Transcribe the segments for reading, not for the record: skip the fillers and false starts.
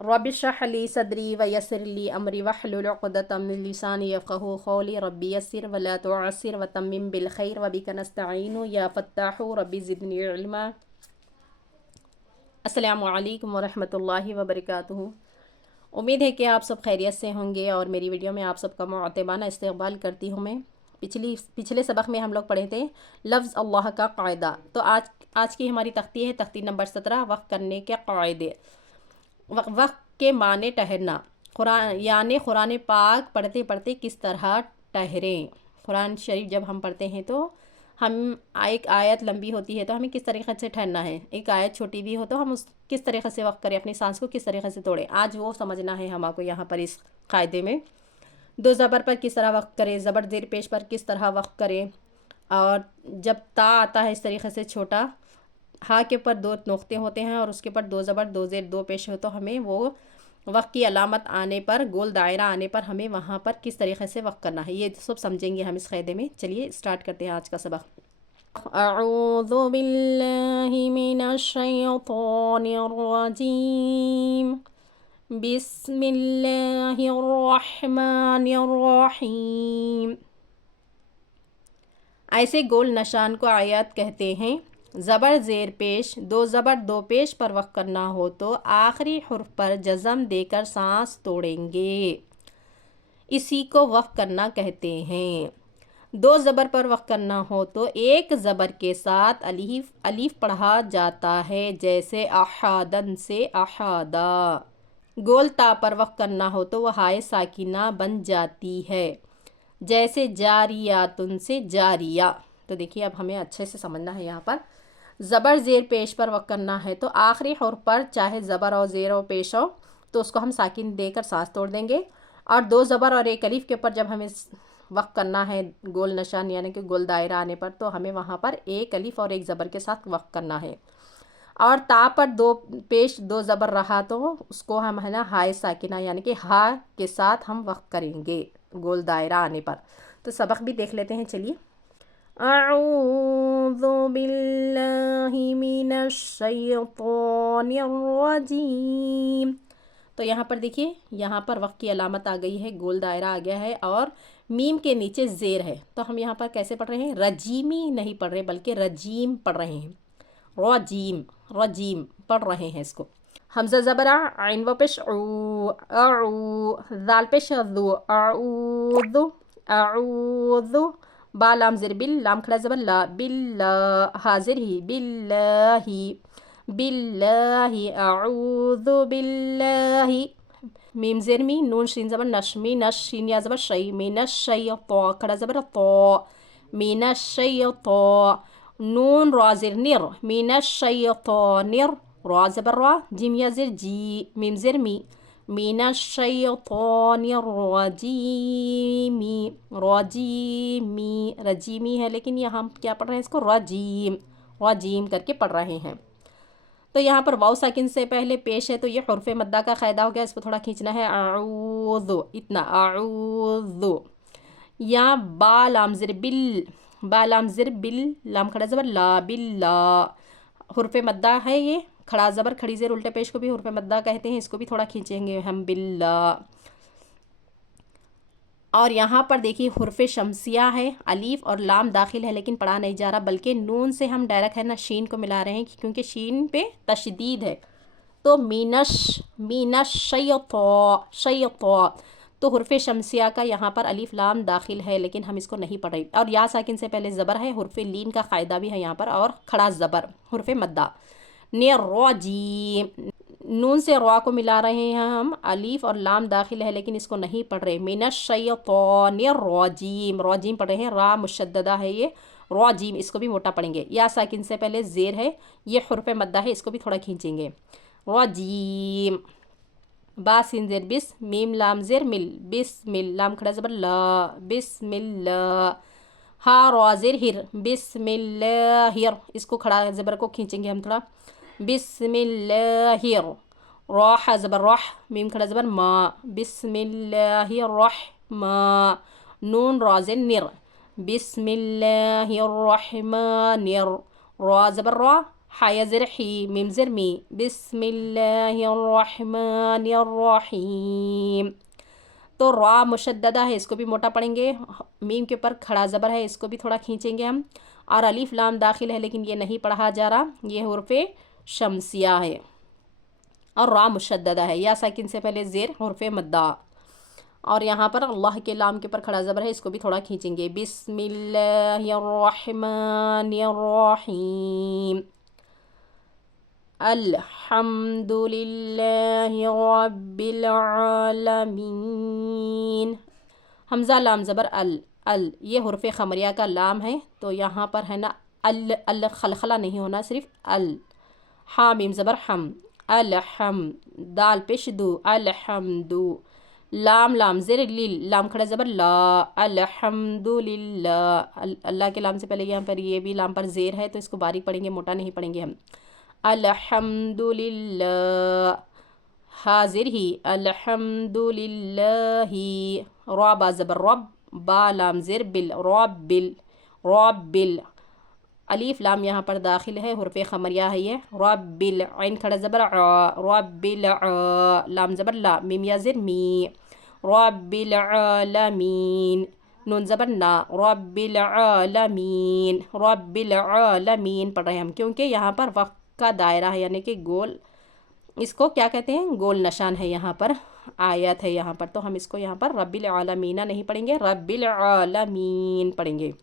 Rabbi इश्रह ली सदरी व यस्सिर ली अमरी वहलुल उक़दतम मिन लिसानी यफ़क़हू क़ौली रब्बि यस्सिर व ला तुअस्सिर व तम्मिम बिल खैर व बिका नस्तईनु या फ़त्ताहू रब्बि ज़िदनी इल्मा। अस्सलामु अलैकुम व रहमतुल्लाहि व बरकातुहू। उम्मीद है कि आप सब खैरियत से होंगे और मेरी वीडियो में आप सबका मुअत्तबाना इस्तक़बाल करती हूँ मैं। पिछले सबक में हम लोग पढ़े थे लफ्ज़ अल्लाह का क़ायदा। तो आज की हमारी तख्ती है तख्ती नंबर 17, वक़्त करने के क़ायदे। वक़्त के माने ठहरना, यानी कुरान पाक पढ़ते पढ़ते किस तरह ठहरें। कुरान शरीफ जब हम पढ़ते हैं तो हम एक आयत लंबी होती है तो हमें किस तरीक़े से ठहरना है, एक आयत छोटी भी हो तो हम उस किस तरीक़े से वक़्त करें, अपनी सांस को किस तरीक़े से तोड़ें। आज वो समझना है हमको यहाँ पर इस क़ायदे में। दो ज़बर पर किस तरह वक़्त करें, ज़बर ज़ेर पेश पर किस तरह वक़्त करें, और जब ता आता है इस तरीक़े से छोटा, हा के ऊपर दो नुक्ते होते हैं और उसके ऊपर दो ज़बर दो ज़ेर दो पेश हो तो हमें वो वक़्त की अलामत आने पर, गोल दायरा आने पर हमें वहाँ पर किस तरीक़े से वक़्त करना है, ये सब समझेंगे हम इस क़ायदे में। चलिए स्टार्ट करते हैं आज का सबक। अऊज़ु बिल्लाहि मिनश शैतानिर रजीम, बिस्मिल्लाहिर रहमानिर रहीम। ऐसे गोल निशान को आयत कहते हैं। ज़बर ज़ेर पेश, दो ज़बर दो पेश पर वक़्त करना हो तो आखिरी हुर्फ पर जज़म देकर सांस तोड़ेंगे, इसी को वक़्त करना कहते हैं। दो ज़बर पर वक़्त करना हो तो एक ज़बर के साथ अलीफ पढ़ा जाता है, जैसे अहादन से अहादा। गोल ता पर वक़्त करना हो तो वह हाय साकिना बन जाती है, जैसे जारियातुन से जारिया। तो देखिए अब हमें अच्छे से समझना है। यहाँ पर ज़बर ज़ेर पेश पर वक़्त करना है तो आखिरी हुर्फ पर चाहे ज़बर और ज़ेर और पेश हो तो उसको हम साकिन देकर सांस तोड़ देंगे, और दो ज़बर और एक अलीफ के ऊपर जब हमें वक़्त करना है गोल निशान यानी कि गोल दायरा आने पर, तो हमें वहाँ पर एक अलीफ और एक ज़बर के साथ वक़्त करना है। और ता पर दो पेश दो ज़बर रहा तो उसको हम है ना हाय साकिना यानी कि हा के साथ हम वक़्त करेंगे गोल दायरा आने पर। तो सबक भी देख लेते हैं। चलिए। अऊज़ु बिल्लाहि मिनश शैतानिर रजीम। तो यहाँ पर देखिए, यहाँ पर वक़्त की अलामत आ गई है, गोल दायरा आ गया है और मीम के नीचे ज़ेर है। तो हम यहाँ पर कैसे पढ़ रहे हैं, रजीमी नहीं पढ़ रहे बल्कि रजीम पढ़ रहे हैं। रजीम रजीम पढ़ रहे हैं इसको। हमज़ा ज़बरा, आइन व पेश दाल पेश दु, अऊज़ु अऊज़ु। बा लाम ज़ेर बिल, लाम खड़ा ज़बर ला, बिल्ला हाजिर ही, बिल्लाही बिल्लाही, अऊज़ु बिल्लाही। मीम ज़ेर मी, नून शीन ज़बर नश, मी नश शीन या ज़बर शई, मिनश शई तो खड़ा ज़बर तो, मिनश शई तो। नून रा ज़ेर निर, मिनश शई तो निर, रा ज़बर रा, जिम या ज़ेर जी, मीम ज़ेर मी, मिनश शई तो निर रजीमी, रजीमी रजीमी है लेकिन यहाँ हम क्या पढ़ रहे हैं, इसको रजीम रजीम करके पढ़ रहे हैं। तो यहाँ पर वाव साकिन से पहले पेश है तो ये हुर्फ़े मद्दा का क़ायदा हो गया, इसको थोड़ा खींचना है। अऊज़ु, इतना अऊज़ु। या बा लाम ज़ेर बिल, बा लाम ज़ेर बिल, लाम खड़ा ज़बर ला, बिल्ला हुर्फ़े मद्दा है, ये खड़ा ज़बर खड़ी ज़ेर उल्टे पेश को भी हुर्फ़े मद्दा कहते हैं, इसको भी थोड़ा खींचेंगे हम, बिल्ला। और यहाँ पर देखिए हुर्फ़े शमसिया है, अलीफ और लाम दाखिल है लेकिन पढ़ा नहीं जा रहा, बल्कि नून से हम डायरेक्ट है ना शीन को मिला रहे हैं, क्योंकि शीन पे तशदीद है। तो मीनश मीनश शय्तो तो हुर्फ़े शमसिया का यहाँ पर अलीफ लाम दाखिल है लेकिन हम इसको नहीं पढ़ रहे। और या साकिन से पहले ज़बर है, हुर्फ़े लीन का क़ायदा भी है यहाँ पर, और खड़ा ज़बर हुर्फ़े मद्दा। ने रोजीम, नून से रा को मिला रहे हैं हम, अलीफ और लाम दाखिल है लेकिन इसको नहीं पढ़ रहे। मिनश शैतानिर रजीम, रजीम पढ़ रहे हैं, रा मुशद्ददा है ये, रजीम इसको भी मोटा पढ़ेंगे। या साकिन से पहले ज़ेर है, ये हुर्फ़े मद्दा है, इसको भी थोड़ा खींचेंगे। रजीम। बा सिन ज़ेर बिस, मीम लाम ज़ेर मिल, बिस्मिल लाम खड़ा ज़बर ला, बिस्मिल्ला। हा रा ज़ेर हिर, बिस्मिल्लाहिर, इसको खड़ा ज़बर को खींचेंगे हम थोड़ा, बिस्मिल्लाहिर। राह ज़बर राह, मीम खड़ा ज़बर मा, बिस्मिल्लाहिर मा। नून रा ज़ेर निर, बिस्मिल्लाहिर रहमानिर, रा ज़बर रा, हाया ज़र ही, मीम ज़र मी, बिस्मिल्लाहिर्रहमानिर्रहीम। तो रा मुशद्ददा है, इसको भी मोटा पढ़ेंगे। मीम के ऊपर खड़ा ज़बर है, इसको भी थोड़ा खींचेंगे हम। और अलीफ लाम दाखिल है लेकिन ये नहीं पढ़ा जा रहा, ये हुर्फ़े शमसिया है। और रा मुशद्ददा है, या साकिन से पहले ज़ेर हुर्फ़े मद्दा। और यहाँ पर अल्लाह के लाम के ऊपर खड़ा ज़बर है, इसको भी थोड़ा खींचेंगे। बिस्मिल्लाहिर्रहमानिर्रहीम। अल्हम्दुलिल्लाहि रब्बिल आलमीन। हमज़ा लाम ज़बर अल ये हुर्फ़े ख़मरिया का लाम है, तो यहाँ पर है ना अल खलखला नहीं होना, सिर्फ अल। हा मीम ज़बर हम, अलहम, दाल पेश दू, अलहम्दु। लाम लाम ज़ेर लिल, लाम खड़ा ज़बर ला, अल्हम्दुलिल्लाह। अल्लाह के लाम से पहले यहाँ पर ये भी लाम पर ज़ेर है, तो इसको बारीक पढ़ेंगे, मोटा नहीं पढ़ेंगे हम। अल्हम्दुलिल्लाह। हाजिर ही, अल्हम्दुलिल्लाही। रा बा ज़बर रब, बा लाम ज़ेर बिल, रब्बिल, रब्बिल। अलीफ लाम यहाँ पर दाखिल है, हुर्फ़े ख़मरिया है ये। रब्बिल, ऐन खड़ा ज़बर आ, रब्बिल आ, लाम ज़बर ला, मीम या ज़ेर मी, रब्बिल आलमीन। नून ज़बर ना, रब्बिल आलमीन, रब्बिल आलमीन पढ़ रहे हैं हम, क्योंकि यहाँ पर वक्त का दायरा है, यानी कि गोल, इसको क्या कहते हैं, गोल निशान है यहाँ पर, आयत है यहाँ पर, तो हम इसको यहाँ पर रब्बिल आलमीना नहीं पढ़ेंगे, रब्बिल आलमीन पढ़ेंगे।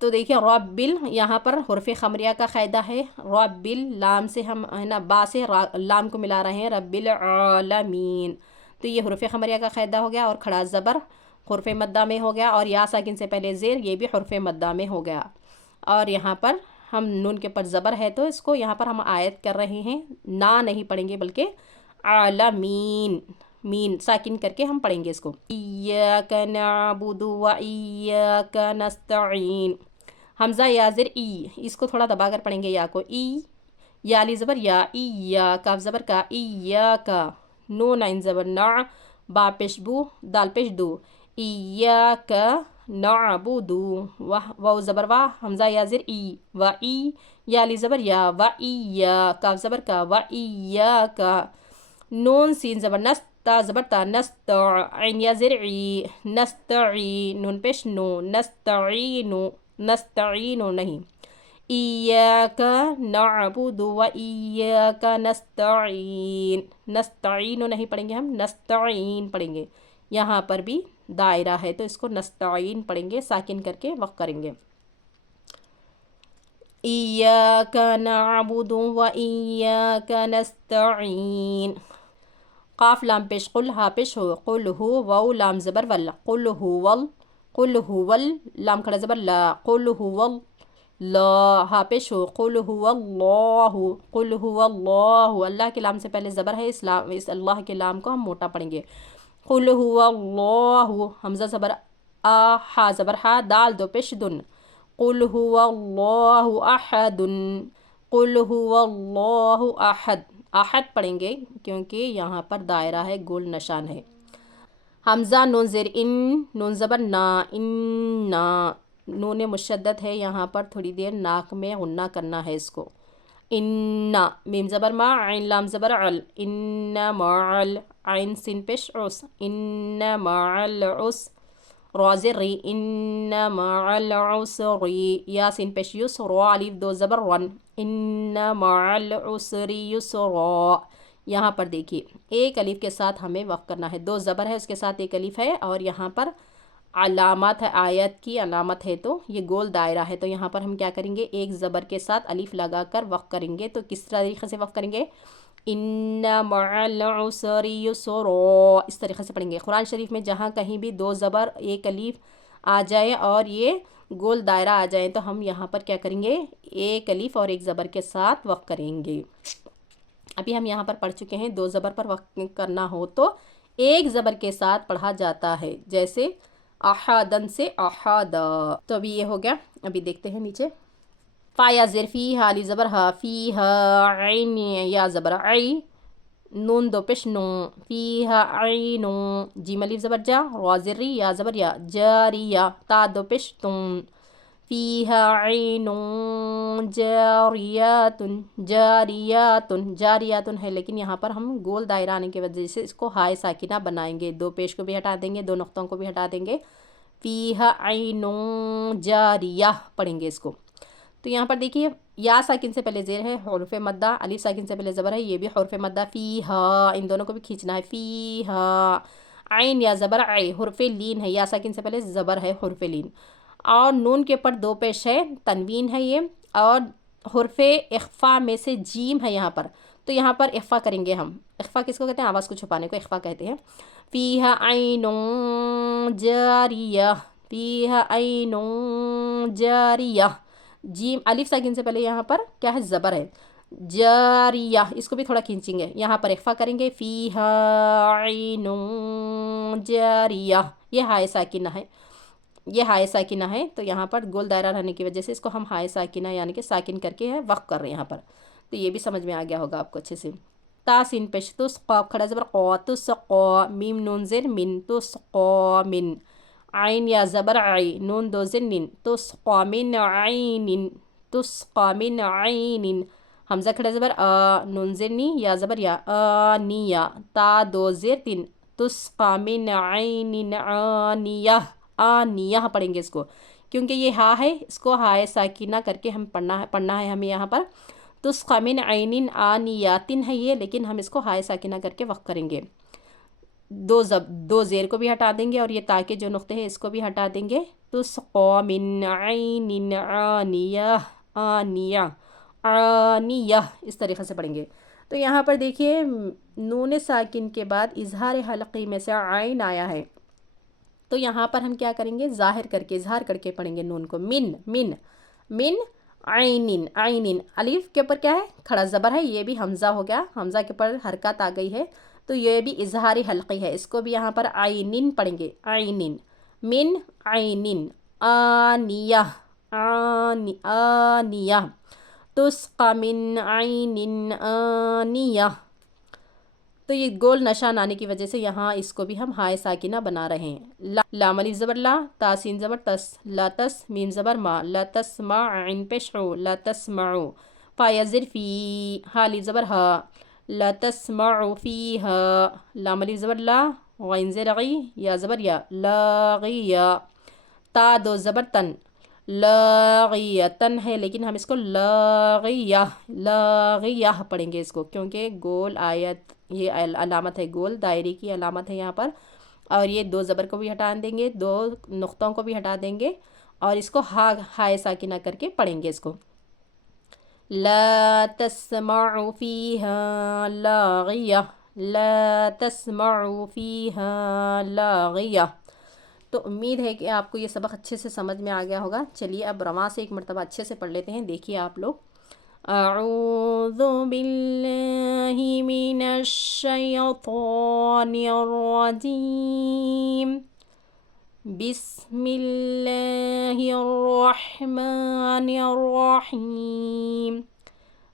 तो देखिए रब्बिल यहाँ पर हुर्फ़े ख़मरिया का क़ायदा है। रब्बिल लाम से हम है ना बा से लाम को मिला रहे हैं, रब्बिल आलमीन। तो ये हुर्फ़े ख़मरिया का क़ायदा हो गया। और खड़ा ज़बर हुर्फ़े मद्दा में हो गया, और या साकिन से पहले ज़ेर, ये भी हुर्फ़े मद्दा में हो गया। और यहाँ पर हम नून के ऊपर ज़बर है, तो इसको यहाँ पर हम आयत कर रहे हैं, ना नहीं पढ़ेंगे बल्कि आलमीन, मीन साकिन करके हम पढ़ेंगे इसको। इय्याका नअबुदु व इय्याका नस्तईन। हमज़ा या ज़ेर ई, इसको थोड़ा दबा कर पढ़ेंगे या को। ई या ली ज़बर या, ई या काफ ज़बर का, ई या का। नून आइन ज़बर ना, बा पेश बू, दाल पेश दू, ई या का नअबुदु। वाह वाव ज़बर वाह, हमज़ा या ज़ेर ई, व ई या ली ज़बर या, व ई या काफ ज़बर का, व ई या का। नून सीन ज़बर नस, ता ज़बर ता, नस्त, ऐन या ज़ेर ई, नस्तई, नून पेश नो, नस्तईनु, नस्तईनु नहीं। इय्याका नअबुदु व इय्याका नस्तईन, नस्तईनु नहीं पढ़ेंगे हम, नस्तईन पढ़ेंगे। यहाँ पर भी दायरा है, तो इसको नस्तईन पढ़ेंगे, साकिन करके वक़्फ़ करेंगे। इय्याका नअबुदु व इय्याका नस्तईन। काफ लाम पेश कुल, हा पेश हो, कुल हु, वाउ लाम ज़बर वल, कुल हुवल, कुल हुवल, लाम खड़ा ज़बर ला, कुल हुवल ला, हा पेश हो, कुल हुवल्लाहु, कुल हुवल्लाहु। अल्लाह के लाम से पहले ज़बर है, इस अल्लाह के लाम को हम मोटा पढ़ेंगे। कुल हुवल्लाहु, हमज़ा ज़बर आ, हा ज़बर हा, दाल दो पेश दुन, कुल हुवल्लाहु अहदुन, कुल हुवल्लाहु अहद। अहद पढ़ेंगे क्योंकि यहाँ पर दायरा है, गोल निशान है। हमज़ा नून ज़ेर इन, नून ज़बर ना, इन्ना। नून मुशद्दद है, यहाँ पर थोड़ी देर नाक में गुन्ना करना है इसको। इन्ना, मीम ज़बर मा, ऐन लाम ज़बर अल, इन्ना मअल, ऐन सिन पेश उस, इन्ना मअल उस। रा ज़ेर री, इन्ना मअल उसरी, या सिन पेश युस, रा अलिफ दो ज़बर वन, इन्ना मअल उसरी युसरा। यहाँ पर देखिए एक अलीफ के साथ हमें वक़्फ़ करना है, दो ज़बर है उसके साथ एक अलीफ है, और यहाँ पर अलामत है, आयत की अलामत है, तो ये गोल दायरा है। तो यहाँ पर हम क्या करेंगे, एक ज़बर के साथ अलीफ लगा कर वक़्फ़ करेंगे। तो किस तरीक़े से वक़्फ़ करेंगे, इन्ना मअल उसरी युसरा, इस तरीक़े से पढ़ेंगे। कुरान शरीफ में जहाँ कहीं भी दो ज़बर एक अलीफ आ जाए और ये गोल दायरा आ जाए, तो हम यहाँ पर क्या करेंगे, एक अलीफ और एक ज़बर के साथ वक़्फ़ करेंगे। अभी हम यहाँ पर पढ़ चुके हैं, दो ज़बर पर वक़्फ़ करना हो तो एक ज़बर के साथ पढ़ा जाता है, जैसे अहादन से अहादा। तो अभी ये हो गया। अभी देखते हैं नीचे। फ़ा या ज़ेर फ़ी, हा ली ज़बर हा, फ़ी हा, ऐन या ज़बर आई, नून दो पेश नो, फ़ी हा ऐनु, जीम अलीफ ज़बर जा, रा ज़ेर री, या ज़बर या, जारिया, ता दो पेश तुम, فیہا عین جاریات، جاریات، جاریات ہے، لیکن یہاں پر ہم گول دائرہ آنے کی وجہ سے اس کو ہائے ساکنہ بنائیں گے، دو پیش کو بھی ہٹا دیں گے، دو نقطوں کو بھی ہٹا دیں گے، فیہا عین جاریہ پڑھیں گے اس کو۔ تو یہاں پر دیکھیے یا ساکن سے پہلے زیر ہے، حرف مدہ، الف ساکن سے پہلے زبر ہے، یہ بھی حرف مدہ، فیہا، ان دونوں کو بھی کھینچنا ہے، فیہا، عین یا زبر عی، حرف لین ہے، یا ساکن سے پہلے زبر ہے، حرف لین، اور نون کے اوپر دو پیش ہے، تنوین ہے یہ، اور حرف اخفا میں سے جیم ہے یہاں پر، تو یہاں پر اخفا کریں گے ہم۔ اخفا کس کو کہتے ہیں؟ آواز کو چھپانے کو اخفا کہتے ہیں۔ فیہا عین جاریہ، فیہا عین جاریہ، جیم الف ساکن سے پہلے یہاں پر کیا ہے؟ زبر ہے، جاریہ، اس کو بھی تھوڑا کھینچیں گے، یہاں پر اخفا کریں گے، فیہا عین جاریہ، یہ ہائے ساکنہ ہے، یہ ہائے ساکنہ ہے، تو یہاں پر گول دائرہ رہنے کی وجہ سے اس کو ہم ہائے ساکنہ یعنی کہ ساکن کر کے وقف کر رہے ہیں یہاں پر، تو یہ بھی سمجھ میں آ گیا ہوگا آپ کو اچھے سے۔ تا سین پیش، تس قاف کھڑا زبر قا، تس قا، میم نون زیر من، تس قا من، عین یا زبر عی، نون دو زیر نن، تس قا من عین، تس قا من عین، حمزہ کھڑا زبر آ، نون زیر نی یا زبر یا، آنیہ، تا دو زیر تین، تس قا من عین آنیہ، آنیہ پڑھیں گے اس کو، کیونکہ یہ ہا ہے، اس کو ہائے ساکنہ کر کے ہم پڑھنا ہے ہمیں یہاں پر، تسقى من عین آنیات ہے یہ، لیکن ہم اس کو ہائے ساکنہ کر کے وقف کریں گے، دو زیر کو بھی ہٹا دیں گے، اور یہ تا کے جو نقطے ہیں اس کو بھی ہٹا دیں گے، تسقى من عین آنیہ، آنیہ، آنیہ، اس طریقے سے پڑھیں گے۔ تو یہاں پر دیکھیے نون ساکن کے بعد اظہار حلقی میں سے عین آیا ہے، تو یہاں پر ہم کیا کریں گے؟ ظاہر کر کے، اظہار کر کے پڑھیں گے نون کو، من، من، من عین، عین، الف کے اوپر کیا ہے؟ کھڑا زبر ہے، یہ بھی حمزہ ہو گیا، حمزہ کے اوپر حرکت آ گئی ہے، تو یہ بھی اظہار حلقی ہے، اس کو بھی یہاں پر عین پڑھیں گے، عین، من عین آنیہ، آنیہ، تسقى من عین آنیہ، تو یہ گول نشان آنے کی وجہ سے یہاں اس کو بھی ہم ہائے ساکنہ بنا رہے ہیں۔ لام الف زبر لا، تا سین زبر تس، لا تس، میم زبر ما، لا تسمع، عین پیش عو، لا تسمعو، فا یا زر فی، ہا الف زبر ہا، لا تسمع فیہا، لام الف زبر لا، غین زیر غی، یا زبر یا، لاغیہ، تا دو زبر تن، لاغیتن ہے، لیکن ہم اس کو لاغیہ، لاغیہ پڑھیں گے اس کو، کیونکہ گول آیت، یہ علامت ہے، گول دائرے کی علامت ہے یہاں پر، اور یہ دو زبر کو بھی ہٹا دیں گے، دو نقطوں کو بھی ہٹا دیں گے، اور اس کو ہائے ساکنہ کر کے پڑھیں گے اس کو، لا تسمع فیہا لاغیہ، لا تسمع فیہا لاغیہ۔ تو امید ہے کہ آپ کو یہ سبق اچھے سے سمجھ میں آ گیا ہوگا۔ چلیے اب رواں سے ایک مرتبہ اچھے سے پڑھ لیتے ہیں، دیکھیے آپ لوگ۔ اعوذ باللہ من الشیطان الرجیم، بسم اللہ الرحمن الرحیم،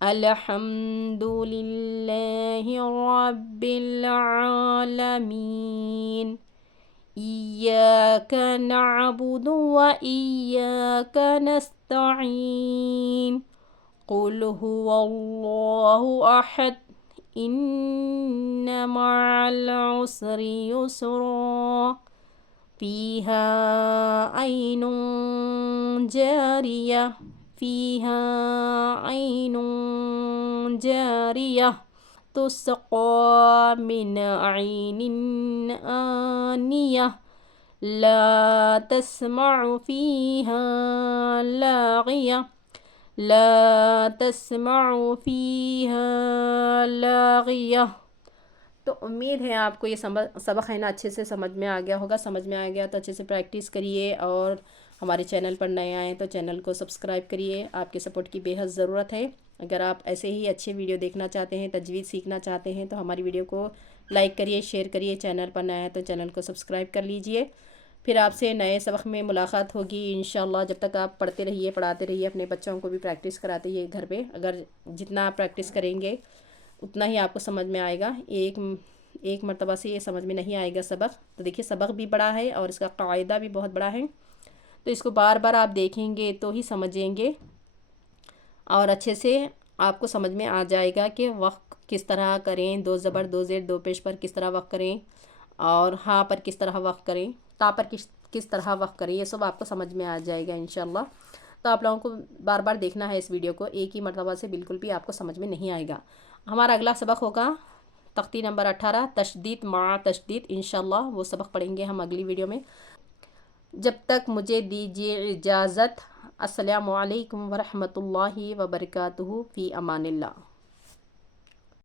الحمد للہ رب العالمین، ایاک نعبد و ایاک نستعین، قل هو اللہ احد، ان مع العسر یسرا، فیہا عین جاریہ، فیہا عین جاریہ، تسقى من عین آنیہ، لا تسمع فیہا لاغیہ، لا تسمع فیہا لاغیہ۔ تو امید ہے آپ کو یہ سبق ہے نا اچھے سے سمجھ میں آ گیا ہوگا، سمجھ میں آ گیا تو اچھے سے پریکٹس کریے، اور ہمارے چینل پر نئے آئیں تو چینل کو سبسکرائب کریے، آپ کے سپورٹ کی بے حد ضرورت ہے۔ اگر آپ ایسے ہی اچھے ویڈیو دیکھنا چاہتے ہیں، تجوید سیکھنا چاہتے ہیں، تو ہماری ویڈیو کو لائک کریے، شیئر کریے، چینل پر نیا ہے تو چینل کو سبسکرائب کر لیجئے۔ پھر آپ سے نئے سبق میں ملاقات ہوگی انشاءاللہ۔ جب تک آپ پڑھتے رہیے، پڑھاتے رہیے، اپنے بچوں کو بھی پریکٹس کراتے رہیے گھر پہ، اگر جتنا آپ پریکٹس کریں گے اتنا ہی آپ کو سمجھ میں آئے گا، ایک مرتبہ سے یہ سمجھ میں نہیں آئے گا سبق، تو دیکھیے سبق بھی بڑا ہے اور اس کا قاعدہ بھی بہت بڑا ہے، تو اس کو بار بار آپ دیکھیں گے تو ہی سمجھیں گے اور اچھے سے آپ کو سمجھ میں آ جائے گا کہ وقف کس طرح کریں، دو زبر دو زیر دو پیش پر کس طرح وقف کریں، اور ہاں پر کس طرح وقف کریں، تا پر کس طرح وقف کریں، یہ سب آپ کو سمجھ میں آ جائے گا انشاءاللہ۔ تو آپ لوگوں کو بار بار دیکھنا ہے اس ویڈیو کو، ایک ہی مرتبہ سے بالکل بھی آپ کو سمجھ میں نہیں آئے گا۔ ہمارا اگلا سبق ہوگا تختی نمبر 18 تشدید مع تشدید، انشاءاللہ وہ سبق پڑھیں گے ہم اگلی ویڈیو میں۔ جب تک مجھے دیجیے اجازت، السلام علیکم ورحمۃ اللہ وبرکاتہ، فی امان اللہ۔